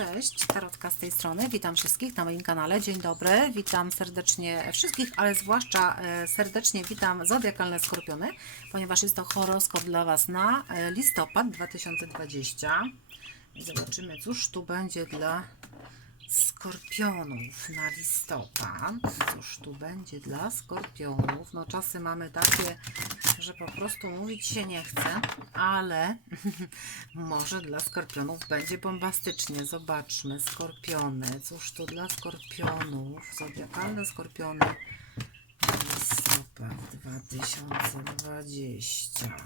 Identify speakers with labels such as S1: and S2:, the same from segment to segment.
S1: Cześć, Tarotka z tej strony. Witam wszystkich na moim kanale. Dzień dobry, witam serdecznie wszystkich, ale zwłaszcza e, serdecznie witam zodiakalne skorpiony, ponieważ jest to horoskop dla Was na e, listopad 2020. I zobaczymy, cóż tu będzie dla skorpionów na listopad. Cóż tu będzie dla skorpionów? No czasy mamy takie, że po prostu mówić się nie chce, ale może dla skorpionów będzie bombastycznie. Zobaczmy, skorpiony. Cóż tu dla skorpionów? Zodiakalne skorpiony. Listopad 2020.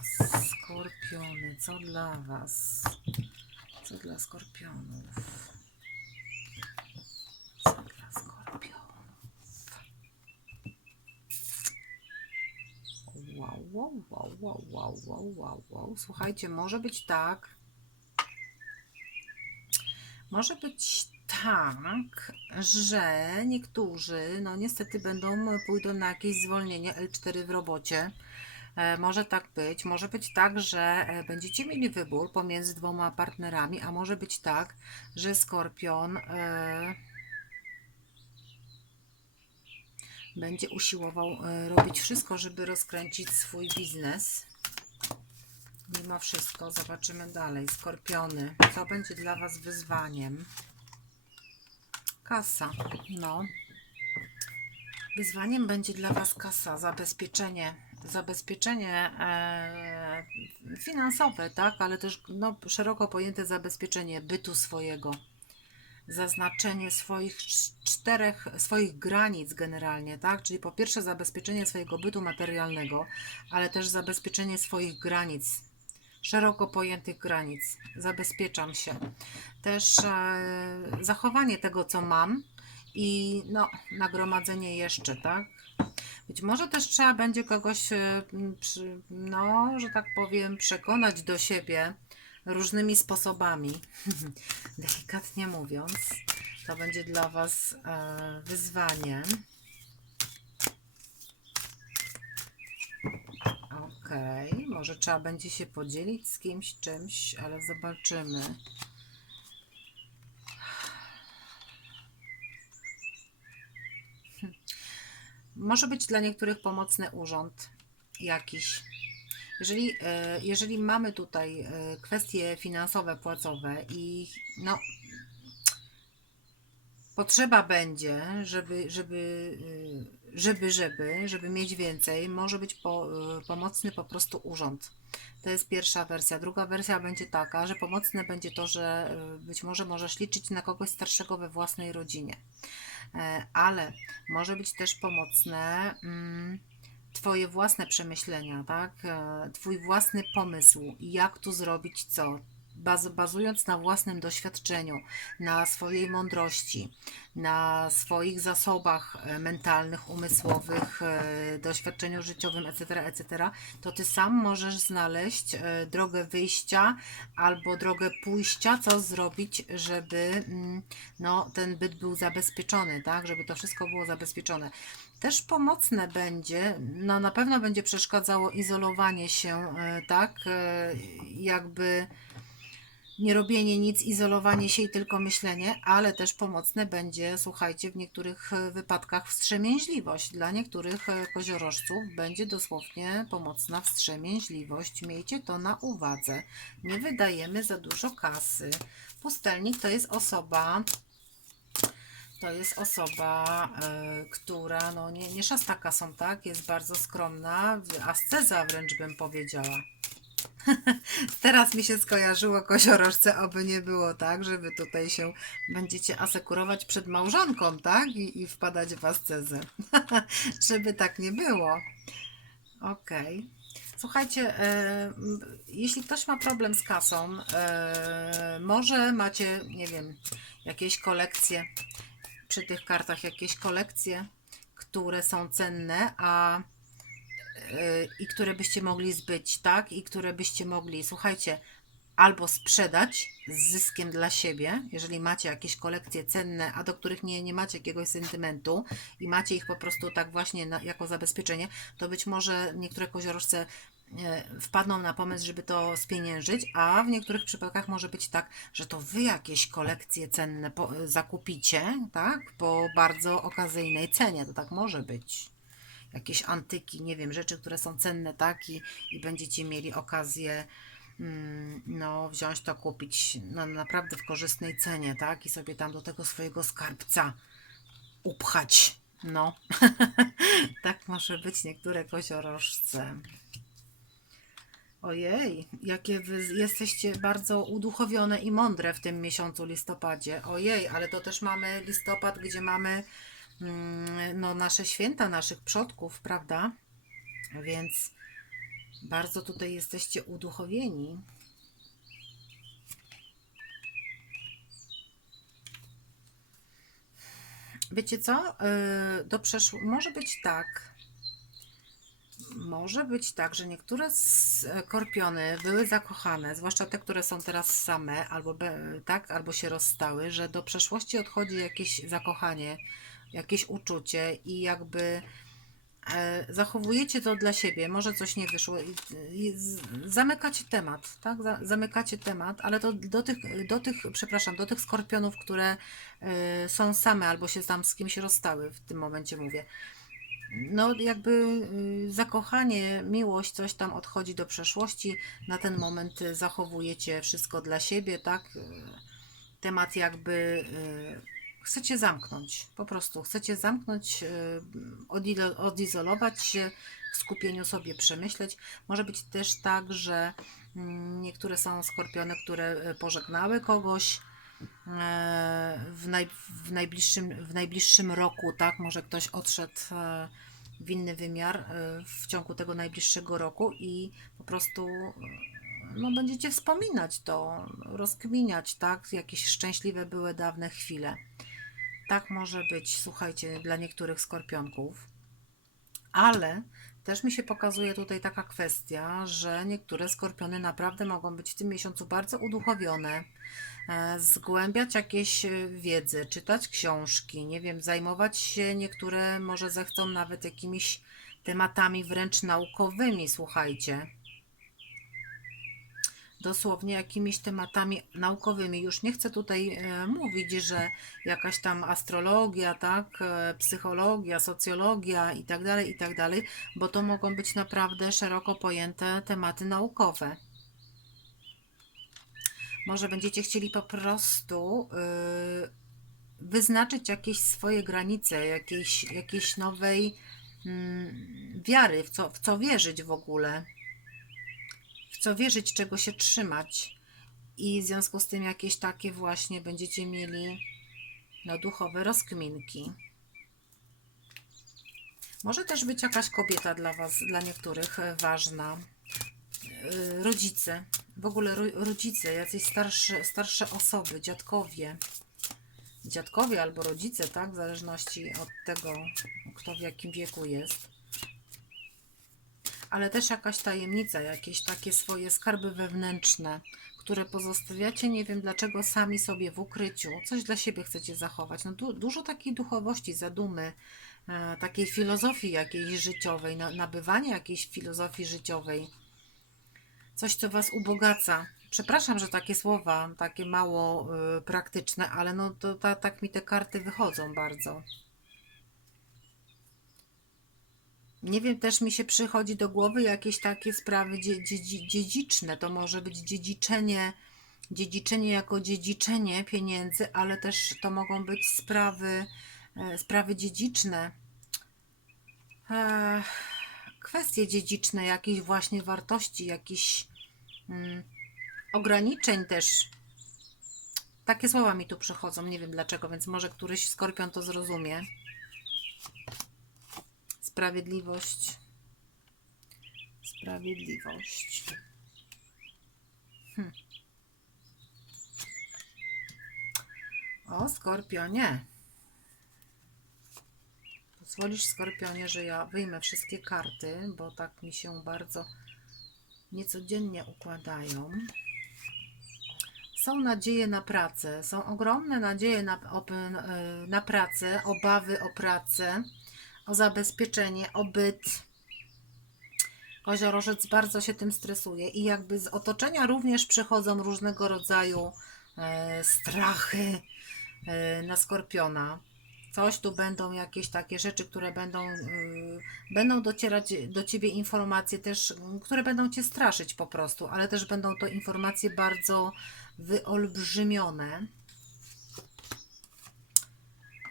S1: Skorpiony, co dla Was? Co dla skorpionów? Co dla skorpionów? Wow, wow, wow, wow, wow, wow, wow. Słuchajcie, może być tak. Może być tak, że niektórzy, no niestety będą, pójdą na jakieś zwolnienie L4 w robocie. E, Może tak być. Może być tak, że e, będziecie mieli wybór pomiędzy dwoma partnerami, a może być tak, że Skorpion e, będzie usiłował e, robić wszystko, żeby rozkręcić swój biznes. Mimo wszystko zobaczymy dalej. Skorpiony, co będzie dla Was wyzwaniem? Kasa. No. Wyzwaniem będzie dla Was kasa, zabezpieczenie. Zabezpieczenie e, finansowe, tak, ale też no, szeroko pojęte zabezpieczenie bytu swojego. Zaznaczenie swoich cz- czterech, swoich granic generalnie, tak? Czyli po pierwsze zabezpieczenie swojego bytu materialnego, ale też zabezpieczenie swoich granic, szeroko pojętych granic. Zabezpieczam się. Też e, zachowanie tego, co mam i no, nagromadzenie jeszcze, tak? Być może też trzeba będzie kogoś, e, no, że tak powiem, przekonać do siebie różnymi sposobami. Delikatnie mówiąc, to będzie dla Was e, wyzwanie. Okej, może trzeba będzie się podzielić z kimś czymś, ale zobaczymy. Może być dla niektórych pomocny urząd jakiś. Jeżeli, e, jeżeli mamy tutaj e, kwestie finansowe, płacowe i no, potrzeba będzie, żeby, żeby, y, żeby, żeby, żeby mieć więcej, może być po, pomocny po prostu urząd. To jest pierwsza wersja. Druga wersja będzie taka, że pomocne będzie to, że być może możesz liczyć na kogoś starszego we własnej rodzinie. E, Ale może być też pomocne mm, Twoje własne przemyślenia, tak? E, Twój własny pomysł, jak tu zrobić co, bazując na własnym doświadczeniu, na swojej mądrości, na swoich zasobach e, mentalnych, umysłowych, e, doświadczeniu życiowym, etc., etc., to Ty sam możesz znaleźć e, drogę wyjścia albo drogę pójścia, co zrobić, żeby mm, no, ten byt był zabezpieczony, tak? Żeby to wszystko było zabezpieczone. Też pomocne będzie, no na pewno będzie przeszkadzało izolowanie się, tak? Jakby nie robienie nic, izolowanie się i tylko myślenie, ale też pomocne będzie, słuchajcie, w niektórych e, wypadkach wstrzemięźliwość. Dla niektórych e, koziorożców będzie dosłownie pomocna wstrzemięźliwość. Miejcie to na uwadze. Nie wydajemy za dużo kasy. Pustelnik to jest osoba, to jest osoba, e, która no nie, nie szasta kasą, tak? Jest bardzo skromna, asceza wręcz bym powiedziała. Teraz mi się skojarzyło koziorożce, oby nie było tak, że wy tutaj się będziecie asekurować przed małżonką, tak? I, i wpadać w ascezę. żeby tak nie było. Okej. Słuchajcie, e, jeśli ktoś ma problem z kasą, e, może macie, nie wiem, jakieś kolekcje, przy tych kartach jakieś kolekcje, które są cenne, a i które byście mogli zbyć, tak? I które byście mogli, słuchajcie, albo sprzedać z zyskiem dla siebie, jeżeli macie jakieś kolekcje cenne, a do których nie, nie macie jakiegoś sentymentu i macie ich po prostu tak właśnie na, jako zabezpieczenie, to być może niektóre koziorożce e, wpadną na pomysł, żeby to spieniężyć, a w niektórych przypadkach może być tak, że to wy jakieś kolekcje cenne po, zakupicie, tak, po bardzo okazyjnej cenie, to tak może być. Jakieś antyki, nie wiem, rzeczy, które są cenne, tak, i, i będziecie mieli okazję mm, no, wziąć to, kupić no, naprawdę w korzystnej cenie, tak, i sobie tam do tego swojego skarbca upchać. No, tak może być niektóre koziorożce. Ojej, jakie wy jesteście bardzo uduchowione i mądre w tym miesiącu listopadzie. Ojej, ale to też mamy listopad, gdzie mamy no, nasze święta naszych przodków, prawda? Więc bardzo tutaj jesteście uduchowieni. Wiecie co? Yy, Do przeszło... Może być tak. Może być tak, że niektóre skorpiony były zakochane, zwłaszcza te, które są teraz same, albo tak, albo się rozstały, że do przeszłości odchodzi jakieś zakochanie, jakieś uczucie i jakby e, zachowujecie to dla siebie, może coś nie wyszło zamykacie temat, tak? Za- Zamykacie temat, ale to do tych, do tych, przepraszam, do tych skorpionów, które e, są same albo się tam z kimś rozstały, w tym momencie mówię. No, jakby y, zakochanie, miłość, coś tam odchodzi do przeszłości. Na ten moment zachowujecie wszystko dla siebie, tak? Y, Temat jakby y, chcecie zamknąć, po prostu chcecie zamknąć, y, odizolować się, w skupieniu sobie przemyśleć. Może być też tak, że mm, niektóre są skorpiony, które y, pożegnały kogoś e, w, naj, w, najbliższym, w najbliższym roku, tak? Może ktoś odszedł w inny wymiar w ciągu tego najbliższego roku i po prostu no, będziecie wspominać to, rozkminiać, tak? Jakieś szczęśliwe były dawne chwile. Tak może być, słuchajcie, dla niektórych skorpionków. Ale też mi się pokazuje tutaj taka kwestia, że niektóre skorpiony naprawdę mogą być w tym miesiącu bardzo uduchowione, e, zgłębiać jakieś e, wiedzy, czytać książki, nie wiem, zajmować się niektóre może zechcą nawet jakimiś tematami wręcz naukowymi, słuchajcie. Dosłownie jakimiś tematami naukowymi. Już nie chcę tutaj e, mówić, że jakaś tam astrologia, tak, e, psychologia, socjologia i tak dalej, i tak dalej, bo to mogą być naprawdę szeroko pojęte tematy naukowe. Może będziecie chcieli po prostu y, wyznaczyć jakieś swoje granice, jakiejś, jakiejś nowej mm, wiary, w co, w co wierzyć w ogóle, co wierzyć, czego się trzymać. I w związku z tym jakieś takie właśnie będziecie mieli no, duchowe rozkminki. Może też być jakaś kobieta dla Was, dla niektórych e, ważna. Y, Rodzice, w ogóle ro, rodzice, jacyś starsze, starsze osoby, dziadkowie. Dziadkowie albo rodzice, tak? W zależności od tego, kto w jakim wieku jest. Ale też jakaś tajemnica, jakieś takie swoje skarby wewnętrzne, które pozostawiacie, nie wiem dlaczego, sami sobie w ukryciu. Coś dla siebie chcecie zachować. No, du dużo takiej duchowości, zadumy, e, takiej filozofii jakiejś życiowej, na nabywanie jakiejś filozofii życiowej. Coś, co Was ubogaca. Przepraszam, że takie słowa, takie mało y, praktyczne, ale no to ta, tak mi te karty wychodzą bardzo. Nie wiem, też mi się przychodzi do głowy jakieś takie sprawy dzie, dziedzi, dziedziczne. To może być dziedziczenie, dziedziczenie jako dziedziczenie pieniędzy, ale też to mogą być sprawy, e, sprawy dziedziczne. Ech, kwestie dziedziczne, jakieś właśnie wartości, jakichś mm, ograniczeń też. Takie słowa mi tu przychodzą, nie wiem dlaczego, więc może któryś skorpion to zrozumie. Sprawiedliwość. Sprawiedliwość. Hm. O, skorpionie. Pozwolisz, skorpionie, że ja wyjmę wszystkie karty, bo tak mi się bardzo niecodziennie układają. Są nadzieje na pracę, są ogromne nadzieje na, y, na pracę, obawy o pracę, o zabezpieczenie, o byt. Koziorożec bardzo się tym stresuje i jakby z otoczenia również przychodzą różnego rodzaju e, strachy e, na skorpiona. Coś tu będą jakieś takie rzeczy, które będą, y, będą docierać do ciebie informacje też, które będą cię straszyć po prostu, ale też będą to informacje bardzo wyolbrzymione.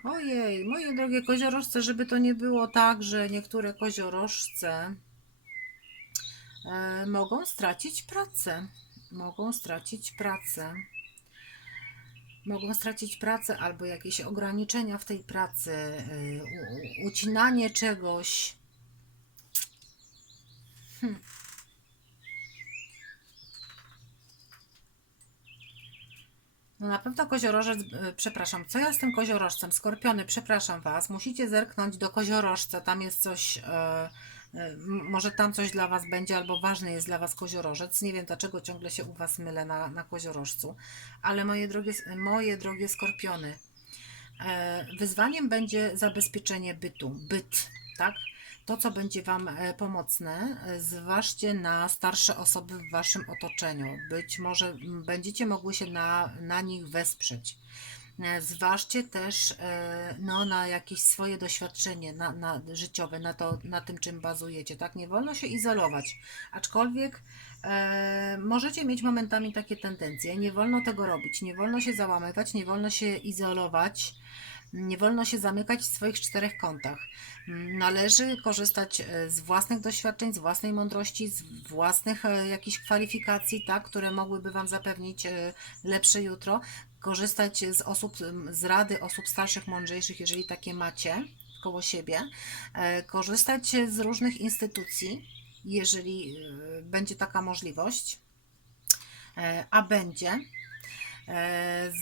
S1: Ojej, moje drogie koziorożce, żeby to nie było tak, że niektóre koziorożce e, mogą stracić pracę. Mogą stracić pracę mogą stracić pracę albo jakieś ograniczenia w tej pracy, u- ucinanie czegoś. Hm. No na pewno koziorożec, y, przepraszam, co ja z tym koziorożcem? Skorpiony, przepraszam Was, musicie zerknąć do koziorożca, tam jest coś, e, e, może tam coś dla Was będzie, albo ważny jest dla Was koziorożec. Nie wiem dlaczego ciągle się u Was mylę na, na koziorożcu, ale moje drogie, moje drogie skorpiony, e, wyzwaniem będzie zabezpieczenie bytu, byt, tak? To, co będzie Wam e, pomocne, e, zważcie na starsze osoby w Waszym otoczeniu. Być może będziecie mogły się na, na nich wesprzeć. E, Zważcie też no, na jakieś swoje doświadczenie na, na życiowe, na, to, na tym, czym bazujecie. Tak? Nie wolno się izolować, aczkolwiek e, możecie mieć momentami takie tendencje. Nie wolno tego robić, nie wolno się załamywać, nie wolno się izolować. Nie wolno się zamykać w swoich czterech kątach. Należy korzystać e, z własnych doświadczeń, z własnej mądrości, z własnych e, jakichś kwalifikacji, tak, które mogłyby Wam zapewnić e, lepsze jutro. Korzystać z osób, z rady osób starszych, mądrzejszych, jeżeli takie macie koło siebie. Korzystać z różnych instytucji, jeżeli będzie taka możliwość. A będzie.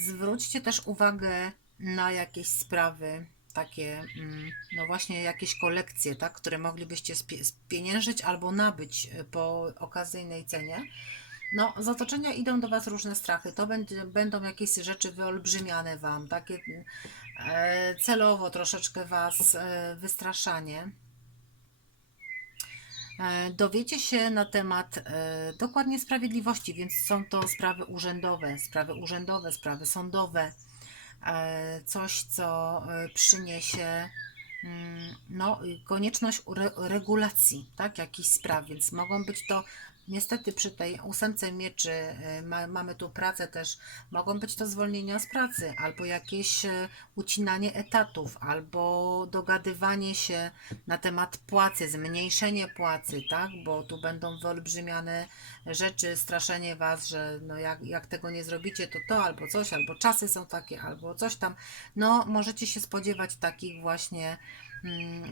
S1: Zwróćcie też uwagę na jakieś sprawy, takie, mm, no właśnie jakieś kolekcje, tak, które moglibyście spie- spieniężyć albo nabyć e, po okazyjnej cenie. No, z otoczenia idą do Was różne strachy. To będą jakieś rzeczy wyolbrzymiane Wam, takie e, celowo troszeczkę Was e, wystraszanie. Dowiecie się na temat dokładnie sprawiedliwości, więc są to sprawy urzędowe, sprawy urzędowe, sprawy sądowe, coś, co e, przyniesie mm, no, konieczność regulacji, tak, jakichś spraw, więc mogą być to niestety przy tej ósemce mieczy e, ma, mamy tu pracę też, mogą być to zwolnienia z pracy, albo jakieś e, ucinanie etatów, albo dogadywanie się na temat płacy, zmniejszenie płacy, tak? Bo tu będą wyolbrzymiane rzeczy, straszenie was, że no jak, jak tego nie zrobicie, to to albo coś, albo czasy są takie, albo coś tam. No, możecie się spodziewać takich właśnie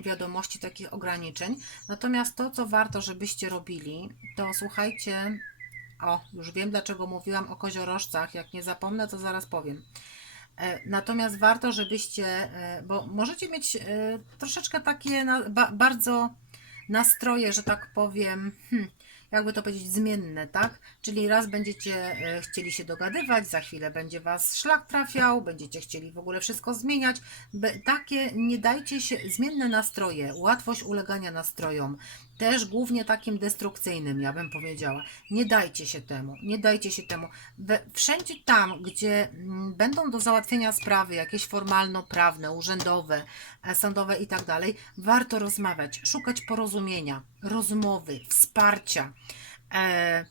S1: wiadomości, takich ograniczeń. Natomiast to, co warto, żebyście robili, to słuchajcie. O, już wiem, dlaczego mówiłam o koziorożcach. Jak nie zapomnę, to zaraz powiem. E, Natomiast warto, żebyście, e, bo możecie mieć e, troszeczkę takie bardzo nastroje, że tak powiem, hmm, jakby to powiedzieć, zmienne, tak? Czyli raz będziecie e, chcieli się dogadywać, za chwilę będzie was szlak trafiał, będziecie chcieli w ogóle wszystko zmieniać. Takie nie dajcie się, zmienne nastroje, łatwość ulegania nastrojom, też głównie takim destrukcyjnym, ja bym powiedziała. Nie dajcie się temu, nie dajcie się temu. Wszędzie tam, gdzie mm, będą do załatwienia sprawy jakieś formalno-prawne, urzędowe, e, sądowe i tak dalej, warto rozmawiać, szukać porozumienia, rozmowy, wsparcia. E,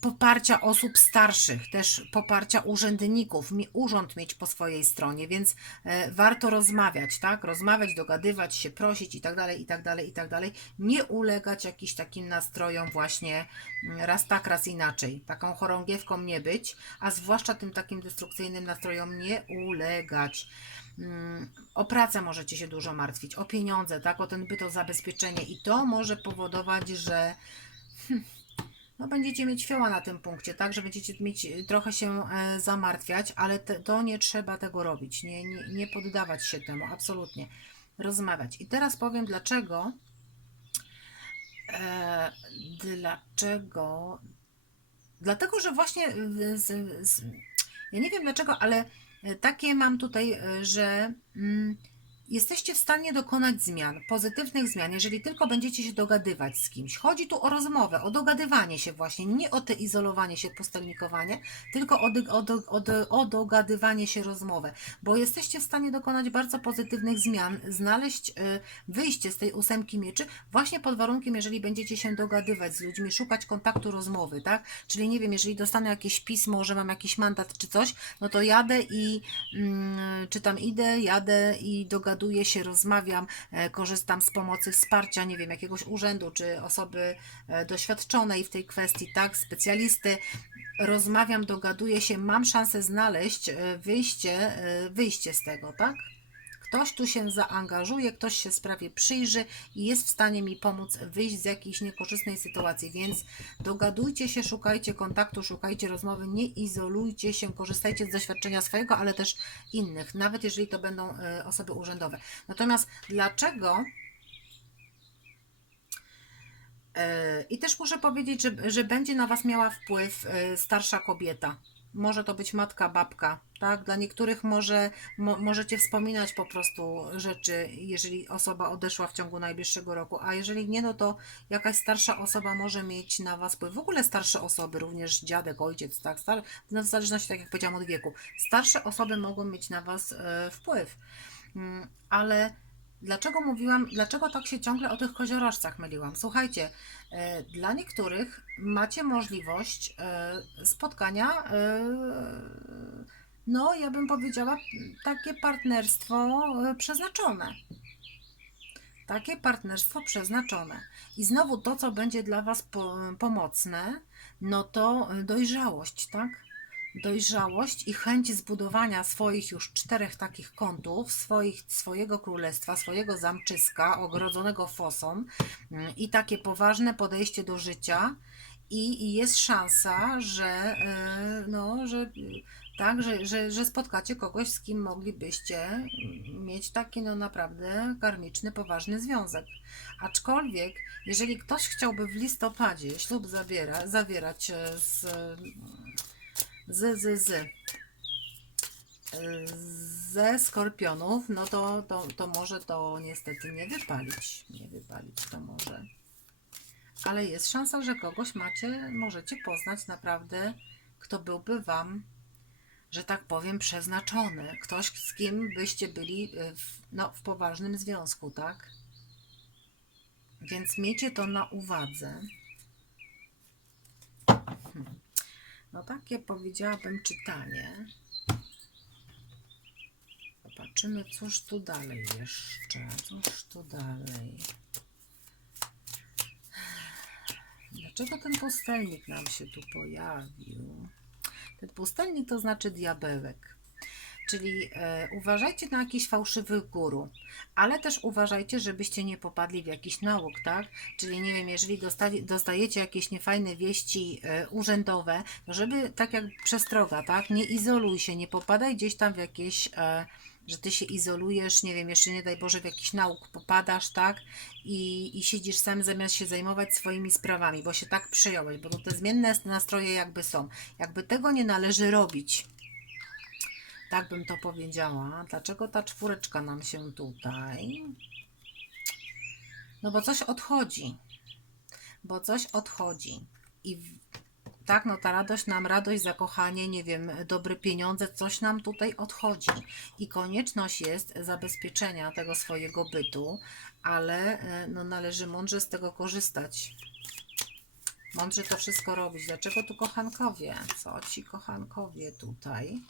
S1: Poparcia osób starszych, też poparcia urzędników, urząd mieć po swojej stronie, więc e, warto rozmawiać, tak? Rozmawiać, dogadywać się, prosić i tak dalej, i tak dalej, i tak dalej. Nie ulegać jakimś takim nastrojom właśnie mm, raz tak, raz inaczej. Taką chorągiewką nie być, a zwłaszcza tym takim destrukcyjnym nastrojom nie ulegać. Mm, O pracę możecie się dużo martwić, o pieniądze, tak, o ten byt, o zabezpieczenie i to może powodować, że hmm, no będziecie mieć fioła na tym punkcie, tak, że będziecie mieć trochę się e, zamartwiać, ale te, to nie trzeba tego robić, nie, nie, nie poddawać się temu, absolutnie, rozmawiać. I teraz powiem dlaczego, e, dlaczego, dlatego, że właśnie w- z, z, ja nie wiem dlaczego, ale e, takie mam tutaj, że mm, jesteście w stanie dokonać zmian, pozytywnych zmian, jeżeli tylko będziecie się dogadywać z kimś. Chodzi tu o rozmowę, o dogadywanie się właśnie, nie o te izolowanie się, pustelnikowanie, tylko o, o, o, o dogadywanie się, rozmowę, bo jesteście w stanie dokonać bardzo pozytywnych zmian, znaleźć y, wyjście z tej ósemki mieczy, właśnie pod warunkiem, jeżeli będziecie się dogadywać z ludźmi, szukać kontaktu, rozmowy, tak? Czyli nie wiem, jeżeli dostanę jakieś pismo, że mam jakiś mandat czy coś, no to jadę i mm, czy tam idę, jadę i dogaduję się, rozmawiam, e, korzystam z pomocy, wsparcia, nie wiem, jakiegoś urzędu, czy osoby e, doświadczonej w tej kwestii, tak, specjalisty. Rozmawiam, dogaduję się, mam szansę znaleźć e, wyjście, wyjście z tego, tak? Ktoś tu się zaangażuje, ktoś się sprawie przyjrzy i jest w stanie mi pomóc wyjść z jakiejś niekorzystnej sytuacji, więc dogadujcie się, szukajcie kontaktu, szukajcie rozmowy, nie izolujcie się, korzystajcie z doświadczenia swojego, ale też innych, nawet jeżeli to będą e, osoby urzędowe. Natomiast dlaczego E, I też muszę powiedzieć, że, że będzie na Was miała wpływ e, starsza kobieta. Może to być matka, babka, tak? Dla niektórych może mo, możecie wspominać po prostu rzeczy, jeżeli osoba odeszła w ciągu najbliższego roku, a jeżeli nie, no to jakaś starsza osoba może mieć na Was wpływ. W ogóle starsze osoby, również dziadek, ojciec, tak? Star, no w zależności, tak jak powiedziałam, od wieku. Starsze osoby mogą mieć na Was e, wpływ. Mm, Ale Dlaczego mówiłam, dlaczego tak się ciągle o tych koziorożcach myliłam? Słuchajcie, e, dla niektórych macie możliwość e, spotkania, e, no ja bym powiedziała, takie partnerstwo przeznaczone. Takie partnerstwo przeznaczone. I znowu to, co będzie dla Was po, pomocne, no to dojrzałość, tak? Dojrzałość i chęć zbudowania swoich już czterech takich kątów, swoich, swojego królestwa, swojego zamczyska ogrodzonego fosą mm, i takie poważne podejście do życia i, i jest szansa, że e, no, że y, tak, że, że, że spotkacie kogoś, z kim moglibyście mm, mieć taki no naprawdę karmiczny, poważny związek. Aczkolwiek, jeżeli ktoś chciałby w listopadzie ślub zabiera, zawierać e, z z, z, z. Ze skorpionów, no to, to, to może to niestety nie wypalić. Nie wypalić to może. Ale jest szansa, że kogoś macie, możecie poznać naprawdę, kto byłby Wam, że tak powiem, przeznaczony. Ktoś, z kim byście byli y, w, no, w poważnym związku, tak? Więc miejcie to na uwadze. No takie powiedziałabym czytanie. Zobaczymy, cóż tu dalej jeszcze. Cóż tu dalej. Dlaczego ten pustelnik nam się tu pojawił? Ten pustelnik to znaczy diabełek. Czyli e, uważajcie na jakichś fałszywych guru, ale też uważajcie, żebyście nie popadli w jakiś nauk, tak? Czyli nie wiem, jeżeli dostali, dostajecie jakieś niefajne wieści e, urzędowe, żeby tak jak przestroga, tak? Nie izoluj się, nie popadaj gdzieś tam w jakieś. E, że ty się izolujesz, nie wiem, jeszcze nie daj Boże w jakiś nauk popadasz, tak? I, I siedzisz sam zamiast się zajmować swoimi sprawami, bo się tak przyjąłeś, bo to te zmienne nastroje jakby są. Jakby tego nie należy robić. Tak bym to powiedziała. Dlaczego ta czwóreczka nam się tutaj? No bo coś odchodzi. Bo coś odchodzi. I tak, no ta radość nam, radość, zakochanie, nie wiem, dobre pieniądze, coś nam tutaj odchodzi. I konieczność jest zabezpieczenia tego swojego bytu, ale e, no, należy mądrze z tego korzystać. Mądrze to wszystko robić. Dlaczego tu kochankowie? Co ci kochankowie tutaj?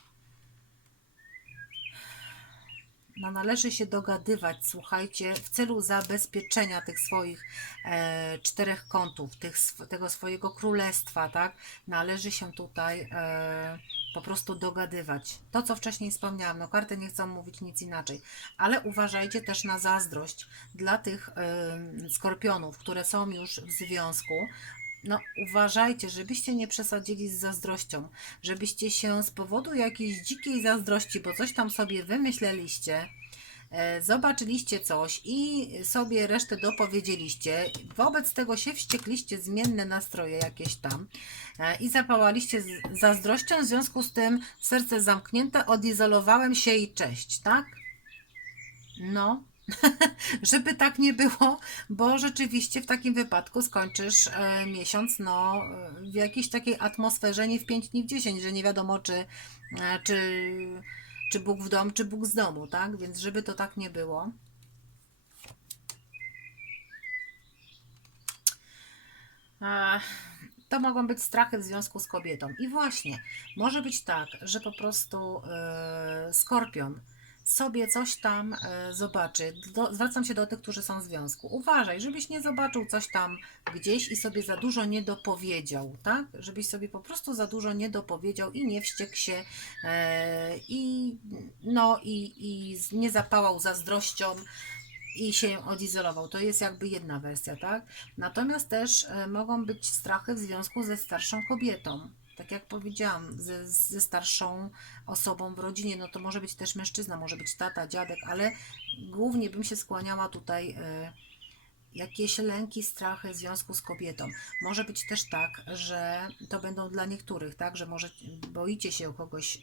S1: No, należy się dogadywać, słuchajcie, w celu zabezpieczenia tych swoich e, czterech kątów, tych, tego swojego królestwa, tak? Należy się tutaj e, po prostu dogadywać. To, co wcześniej wspomniałam, no karty nie chcą mówić nic inaczej, ale uważajcie też na zazdrość dla tych skorpionów, które są już w związku, no, uważajcie, żebyście nie przesadzili z zazdrością, żebyście się z powodu jakiejś dzikiej zazdrości, bo coś tam sobie wymyśleliście, e, zobaczyliście coś i sobie resztę dopowiedzieliście, wobec tego się wściekliście, zmienne nastroje jakieś tam e, i zapałaliście zazdrością, w związku z tym serce zamknięte, odizolowałem się i cześć, tak? No, żeby tak nie było, bo rzeczywiście w takim wypadku skończysz e, miesiąc no, w jakiejś takiej atmosferze nie w 5 dni w 10, że nie wiadomo czy, e, czy, czy Bóg w dom, czy Bóg z domu, tak? Więc żeby to tak nie było. E, to mogą być strachy w związku z kobietą. I właśnie, może być tak, że po prostu e, skorpion sobie coś tam e, zobaczy. Do, zwracam się do tych, którzy są w związku. Uważaj, żebyś nie zobaczył coś tam gdzieś i sobie za dużo nie dopowiedział, tak? Żebyś sobie po prostu za dużo nie dopowiedział i nie wściekł się e, i no i, i nie zapałał zazdrością i się odizolował. To jest jakby jedna wersja, tak? Natomiast też e, mogą być strachy w związku ze starszą kobietą. Tak jak powiedziałam, ze, ze starszą osobą w rodzinie, no to może być też mężczyzna, może być tata, dziadek, ale głównie bym się skłaniała tutaj e, jakieś lęki, strachy w związku z kobietą. Może być też tak, że to będą dla niektórych, tak, że może boicie się o kogoś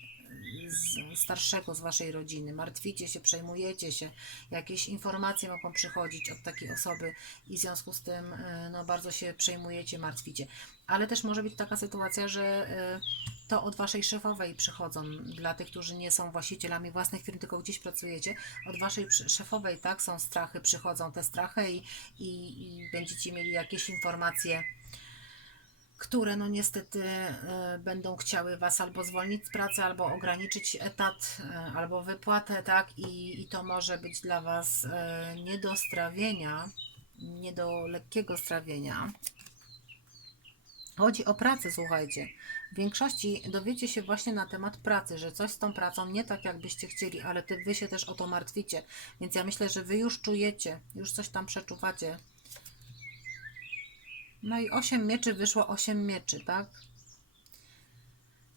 S1: z starszego z waszej rodziny, martwicie się, przejmujecie się, jakieś informacje mogą przychodzić od takiej osoby i w związku z tym e, no, bardzo się przejmujecie, martwicie. Ale też może być taka sytuacja, że e, to od waszej szefowej przychodzą, dla tych, którzy nie są właścicielami własnych firm, tylko gdzieś pracujecie, od waszej szefowej, tak, są strachy, przychodzą te strachy i, i, i będziecie mieli jakieś informacje, które no niestety e, będą chciały Was albo zwolnić z pracy, albo ograniczyć etat, e, albo wypłatę, tak? I, I to może być dla Was e, nie do strawienia, nie do lekkiego strawienia. Chodzi o pracę, słuchajcie. W większości dowiecie się właśnie na temat pracy, że coś z tą pracą nie tak, jakbyście chcieli, ale ty, wy się też o to martwicie. Więc ja myślę, że wy już czujecie, już coś tam przeczuwacie. No i 8 mieczy wyszło 8 mieczy, tak?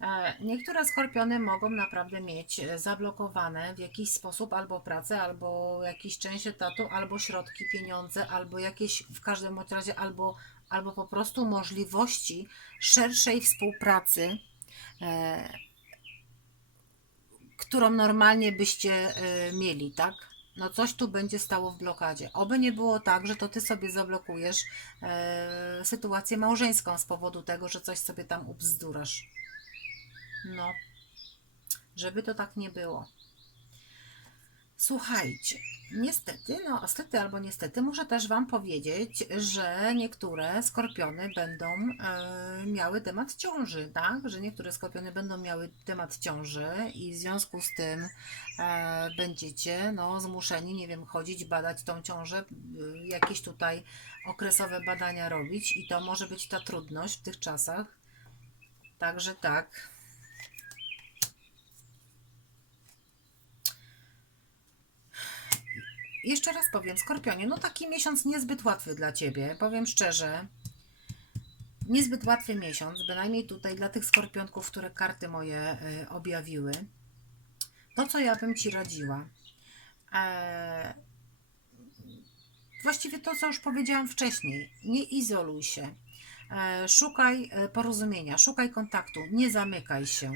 S1: E, Niektóre skorpiony mogą naprawdę mieć e, zablokowane w jakiś sposób albo pracę, albo jakiś część etatu, albo środki, pieniądze, albo jakieś w każdym razie, albo, albo po prostu możliwości szerszej współpracy, e, którą normalnie byście e, mieli, tak? No coś tu będzie stało w blokadzie. Oby nie było tak, że to ty sobie zablokujesz e, sytuację małżeńską z powodu tego, że coś sobie tam ubzdurasz. No, żeby to tak nie było. Słuchajcie, niestety, no niestety albo niestety, muszę też Wam powiedzieć, że niektóre skorpiony będą e, miały temat ciąży, tak? Że niektóre skorpiony będą miały temat ciąży i w związku z tym e, będziecie no, zmuszeni, nie wiem, chodzić, badać tą ciążę, y, jakieś tutaj okresowe badania robić i to może być ta trudność w tych czasach. Także tak. Jeszcze raz powiem, Skorpionie, no taki miesiąc niezbyt łatwy dla Ciebie, powiem szczerze. Niezbyt łatwy miesiąc, bynajmniej tutaj dla tych skorpionków, które karty moje y, objawiły. To, co ja bym Ci radziła, e, właściwie to, co już powiedziałam wcześniej, nie izoluj się. E, szukaj e, porozumienia, szukaj kontaktu, nie zamykaj się.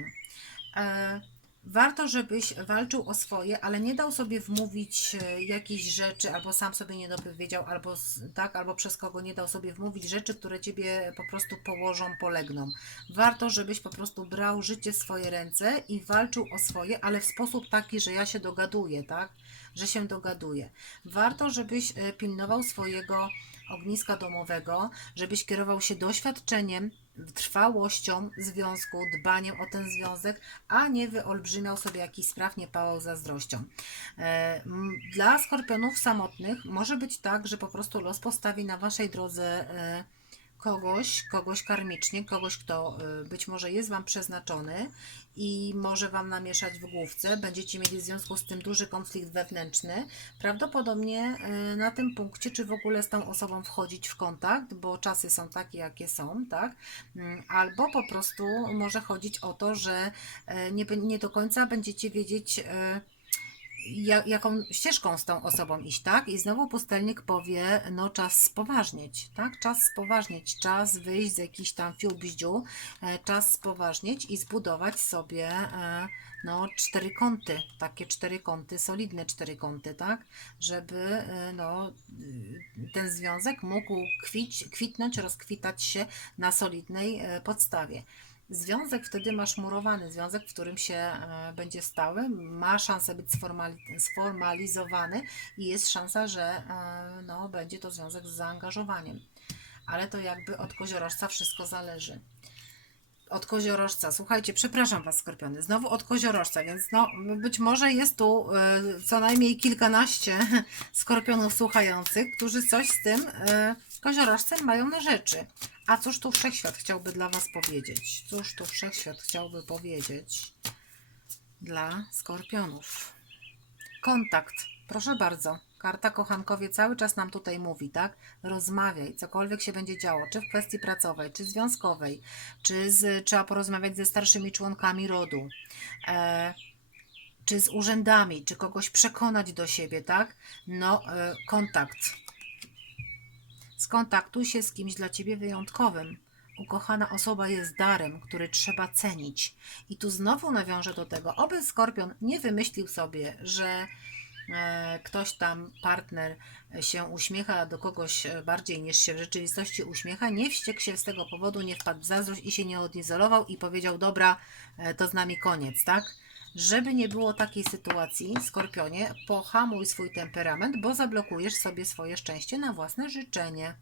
S1: Warto, żebyś walczył o swoje, ale nie dał sobie wmówić e, jakichś rzeczy, albo sam sobie nie dopowiedział, albo tak, albo przez kogo nie dał sobie wmówić rzeczy, które ciebie po prostu położą, polegną. Warto, żebyś po prostu brał życie w swoje ręce i walczył o swoje, ale w sposób taki, że ja się dogaduję, tak? Że się dogaduję. Warto, żebyś e, pilnował swojego ogniska domowego, żebyś kierował się doświadczeniem, trwałością związku, dbaniem o ten związek, a nie wyolbrzymiał sobie jakichś spraw, nie pałał zazdrością. E, Dla skorpionów samotnych może być tak, że po prostu los postawi na waszej drodze e, kogoś, kogoś karmicznie, kogoś, kto e, być może jest wam przeznaczony i może wam namieszać w główce. Będziecie mieli w związku z tym duży konflikt wewnętrzny. Prawdopodobnie e, na tym punkcie, czy w ogóle z tą osobą wchodzić w kontakt, bo czasy są takie, jakie są, tak? Mm, Albo po prostu może chodzić o to, że e, nie, nie do końca będziecie wiedzieć, e, jaką ścieżką z tą osobą iść, tak? I znowu pustelnik powie, no czas spoważnieć, tak? Czas spoważnieć, czas wyjść z jakichś tam fiubździu, e, czas spoważnieć i zbudować sobie e, no cztery kąty, takie cztery kąty, solidne cztery kąty, tak? Żeby e, no y, ten związek mógł kwić, kwitnąć, rozkwitać się na solidnej podstawie. Związek wtedy masz murowany, związek, w którym się e, będzie stały, ma szansę być sformali- sformalizowany i jest szansa, że e, no, będzie to związek z zaangażowaniem. Ale to jakby od koziorożca wszystko zależy. Od koziorożca, słuchajcie, przepraszam Was, skorpiony, znowu od koziorożca, więc no, być może jest tu e, co najmniej kilkanaście skorpionów słuchających, którzy coś z tym e, koziorożcem mają na rzeczy. A cóż tu wszechświat chciałby dla Was powiedzieć? Cóż tu wszechświat chciałby powiedzieć dla skorpionów? Kontakt. Proszę bardzo. Karta kochankowie cały czas nam tutaj mówi, tak? Rozmawiaj, cokolwiek się będzie działo, czy w kwestii pracowej, czy związkowej, czy z, trzeba porozmawiać ze starszymi członkami rodu, e, czy z urzędami, czy kogoś przekonać do siebie, tak? No, e, kontakt. Skontaktuj się z kimś dla ciebie wyjątkowym. Ukochana osoba jest darem, który trzeba cenić. I tu znowu nawiążę do tego, oby Skorpion nie wymyślił sobie, że ktoś tam, partner się uśmiecha do kogoś e, bardziej niż się w rzeczywistości uśmiecha, nie wściekł się z tego powodu, nie wpadł w zazdrość i się nie odizolował i powiedział, dobra, e, to z nami koniec, tak? Żeby nie było takiej sytuacji, Skorpionie, pohamuj swój temperament, bo zablokujesz sobie swoje szczęście na własne życzenie.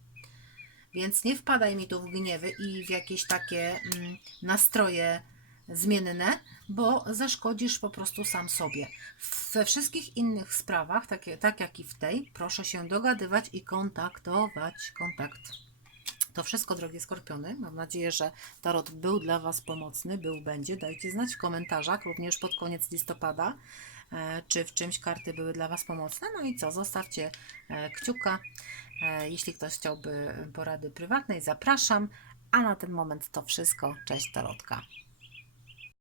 S1: Więc nie wpadaj mi tu w gniewy i w jakieś takie mm, nastroje zmienne, bo zaszkodzisz po prostu sam sobie. We wszystkich innych sprawach, takie, tak jak i w tej, proszę się dogadywać i kontaktować. Kontakt. To wszystko, drogie skorpiony. Mam nadzieję, że tarot był dla Was pomocny, był, będzie. Dajcie znać w komentarzach, również pod koniec listopada, e, czy w czymś karty były dla Was pomocne. No i co, zostawcie e, kciuka. E, Jeśli ktoś chciałby porady prywatnej, zapraszam. A na ten moment to wszystko. Cześć, tarotka.